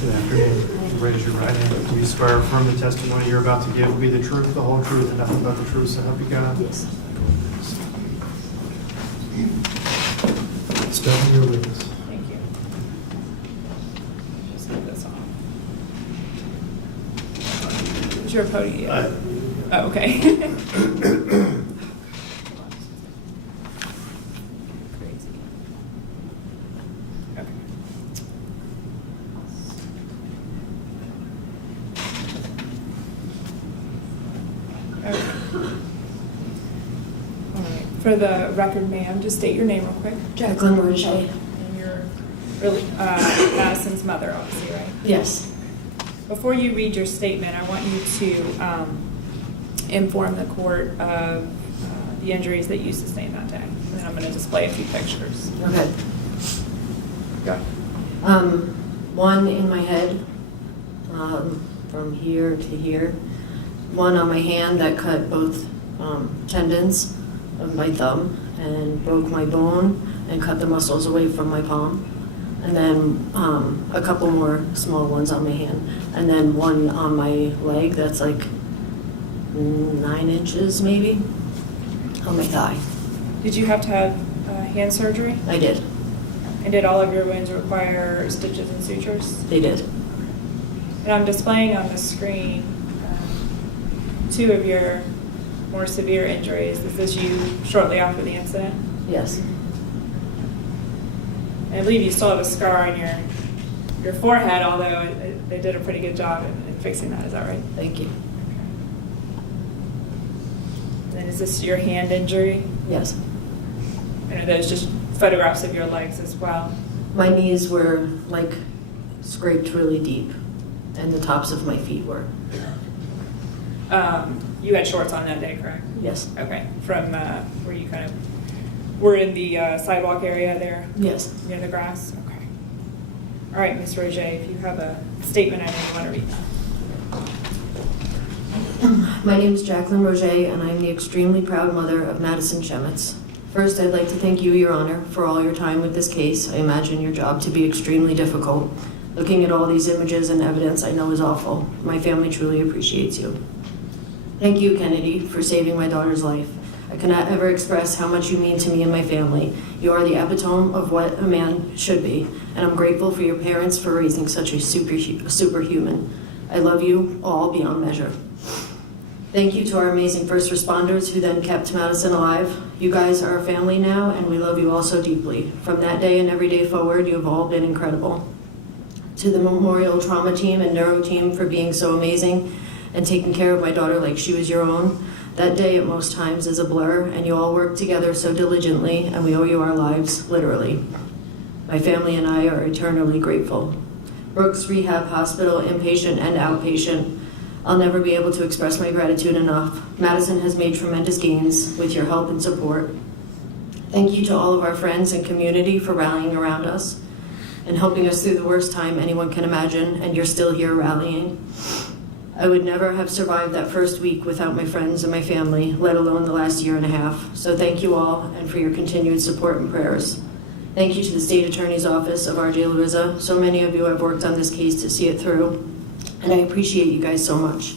Good afternoon. Raise your right hand. Do you swear or affirm the testimony you're about to give will be the truth, the whole truth, and nothing but the truth, so help you God? Yes. Stand your witness. Thank you. Just get this on. Is your podium? Oh, okay. Crazy. Okay. Okay. All right. For the record, ma'am, just state your name real quick. Jacqueline Roger. And you're really Madison's mother, obviously, right? Yes. Before you read your statement, I want you to inform the court of the injuries that you sustained that day. And then I'm going to display a few pictures. Okay. Go ahead. One in my head, from here to here. One on my hand that cut both tendons of my thumb and broke my bone and cut the muscles away from my palm. And then a couple more small ones on my hand. And then one on my leg that's like 9 inches maybe on my thigh. Did you have to have hand surgery? I did. And did all of your wounds require stitches and sutures? They did. And I'm displaying on the screen 2 of your more severe injuries. Is this you shortly after the incident? Yes. I believe you still have a scar on your forehead, although they did a pretty good job in fixing that. Is that right? Thank you. And then is this your hand injury? Yes. And are those just photographs of your legs as well? My knees were like scraped really deep, and the tops of my feet were. You had shorts on that day, correct? Yes. Okay. From where you kind of were in the sidewalk area there? Yes. Near the grass? Okay. All right, Ms. Roger, if you have a statement, I know you want to read that. My name is Jacqueline Roger, and I am the extremely proud mother of Madison Schemitz. First, I'd like to thank you, Your Honor, for all your time with this case. I imagine your job to be extremely difficult. Looking at all these images and evidence I know is awful. My family truly appreciates you. Thank you, Kennedy, for saving my daughter's life. I cannot ever express how much you mean to me and my family. You are the epitome of what a man should be, and I'm grateful for your parents for raising such a superhuman. I love you all beyond measure. Thank you to our amazing first responders who then kept Madison alive. You guys are our family now, and we love you all so deeply. From that day and every day forward, you have all been incredible. To the Memorial Trauma Team and Neuro Team for being so amazing and taking care of my daughter like she was your own. That day at most times is a blur, and you all work together so diligently, and we owe you our lives, literally. My family and I are eternally grateful. Brooks Rehab Hospital, inpatient and outpatient. I'll never be able to express my gratitude enough. Madison has made tremendous gains with your help and support. Thank you to all of our friends and community for rallying around us and helping us through the worst time anyone can imagine, and you're still here rallying. I would never have survived that first week without my friends and my family, let alone the last year and a half. So thank you all, and for your continued support and prayers. Thank you to the State Attorney's Office of R.J. Louisa. So many of you have worked on this case to see it through, and I appreciate you guys so much.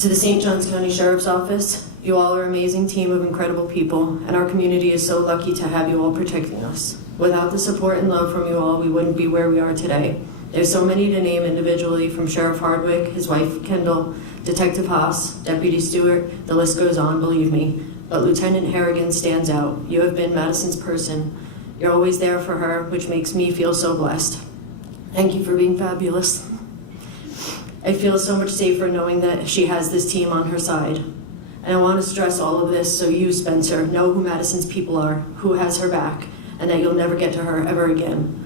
To the St. Johns County Sheriff's Office, you all are an amazing team of incredible people, and our community is so lucky to have you all protecting us. Without the support and love from you all, we wouldn't be where we are today. There's so many to name individually, from Sheriff Hardwick, his wife Kendall, Detective Haas, Deputy Stewart, the list goes on, believe me. But Lieutenant Harrigan stands out. You have been Madison's person. You're always there for her, which makes me feel so blessed. Thank you for being fabulous. I feel so much safer knowing that she has this team on her side. And I want to stress all of this so you, Spencer, know who Madison's people are, who has her back, and that you'll never get to her ever again.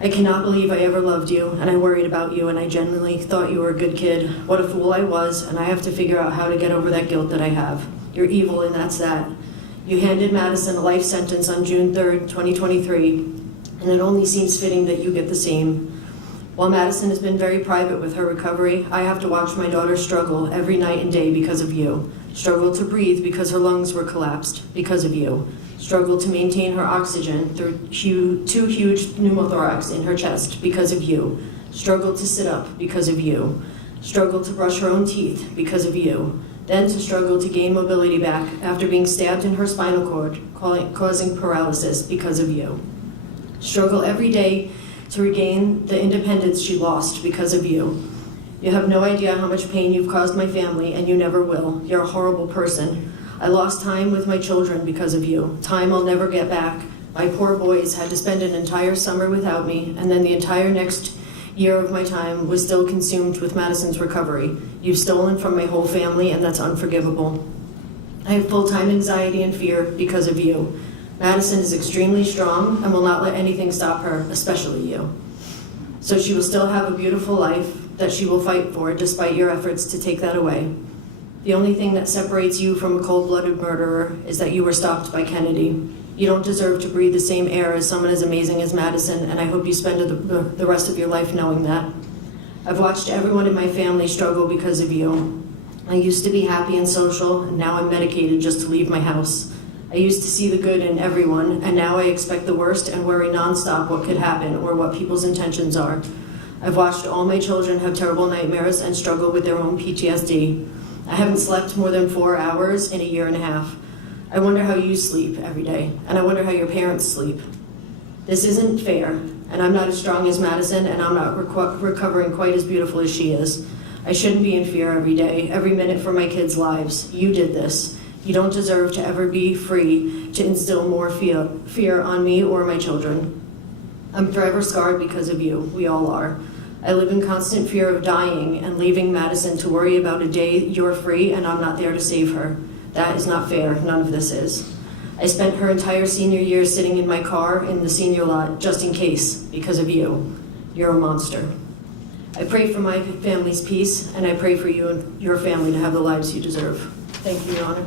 I cannot believe I ever loved you, and I worried about you, and I genuinely thought you were a good kid. What a fool I was, and I have to figure out how to get over that guilt that I have. You're evil, and that's that. You handed Madison a life sentence on June 3rd, 2023, and it only seems fitting that you get the same. While Madison has been very private with her recovery, I have to watch my daughter struggle every night and day because of you. Struggle to breathe because her lungs were collapsed because of you. Struggle to maintain her oxygen through two huge pneumothorax in her chest because of you. Struggle to sit up because of you. Struggle to brush her own teeth because of you. Then to struggle to gain mobility back after being stabbed in her spinal cord, causing paralysis because of you. Struggle every day to regain the independence she lost because of you. You have no idea how much pain you've caused my family, and you never will. You're a horrible person. I lost time with my children because of you, time I'll never get back. My poor boys had to spend an entire summer without me, and then the entire next year of my time was still consumed with Madison's recovery. You've stolen from my whole family, and that's unforgivable. I have full-time anxiety and fear because of you. Madison is extremely strong and will not let anything stop her, especially you. So she will still have a beautiful life that she will fight for despite your efforts to take that away. The only thing that separates you from a cold-blooded murderer is that you were stopped by Kennedy. You don't deserve to breathe the same air as someone as amazing as Madison, and I hope you spend the rest of your life knowing that. I've watched everyone in my family struggle because of you. I used to be happy and social, and now I'm medicated just to leave my house. I used to see the good in everyone, and now I expect the worst and worry nonstop what could happen or what people's intentions are. I've watched all my children have terrible nightmares and struggle with their own PTSD. I haven't slept more than 4 hours in a year and a half. I wonder how you sleep every day, and I wonder how your parents sleep. This isn't fair, and I'm not as strong as Madison, and I'm not recovering quite as beautiful as she is. I shouldn't be in fear every day, every minute for my kids' lives. You did this. You don't deserve to ever be free to instill more fear on me or my children. I'm forever scarred because of you. We all are. I live in constant fear of dying and leaving Madison to worry about a day you're free and I'm not there to save her. That is not fair. None of this is. I spent her entire senior year sitting in my car in the senior lot just in case, because of you. You're a monster. I pray for my family's peace, and I pray for you and your family to have the lives you deserve. Thank you, Your Honor.